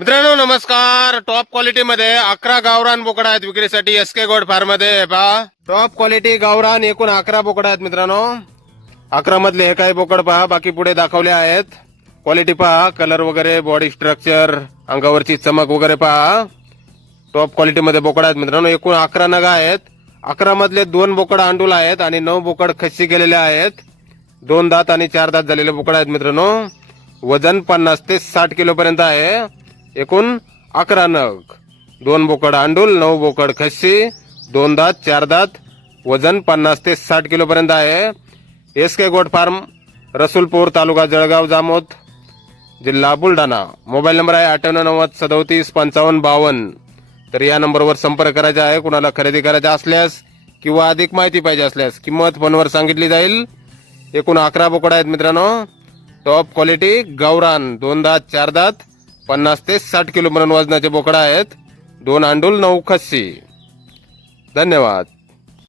मित्रांनो नमस्कार. Top quality मध्ये 11 गावरान बोकडा आहेत विक्रीसाठी एसके गोड फार्म मध्ये. पहा टॉप क्वालिटी गावरान एकूण 11 बोकडा आहेत मित्रांनो. 11 मधले हे काही बोकड पहा, बाकी पुढे दाखवले आहेत. क्वालिटी पहा, कलर वगैरे, बॉडी स्ट्रक्चर, अंगावरची चमक वगैरे पहा. टॉप क्वालिटी मध्ये बोकडा आहेत मित्रांनो. एकूण 11 नग आहेत. 11 मधले 2 बोकड अंडूल आहेत आणि 9 बोकड खस्सी केलेले आहेत. 2 दात आणि 4 दात झालेले बोकड आहेत मित्रांनो. वजन 50 ते 60 किलो पर्यंत आहे. एकूण 11 नग, 2 बोकड अंडूल, 9 बोकड खस्सी, 2 दात 4 दात, वजन 50 ते 60 किलो पर्यंत आहे. एसके गोट फार्म, रसूलपूर, तालुका जळगाव जामोद, जिल्हा बुलढाणा. मोबाईल नंबर आहे 9890375552. तर या नंबरवर संपर्क करायचा आहे. कुणाला खरेदी करायचा असल्यास किंवा अधिक माहिती पाहिजे असल्यास किंमत फोनवर सांगितली जाईल. एकूण 11 बोकड आहेत मित्रांनो. टॉप क्वालिटी गावरान, 2 दात 4 दात, 50 ते 60 किलो पर्यंत वजनाचे बोकडा आहेत. 2 अंडूल, 9 खस्सी. धन्यवाद.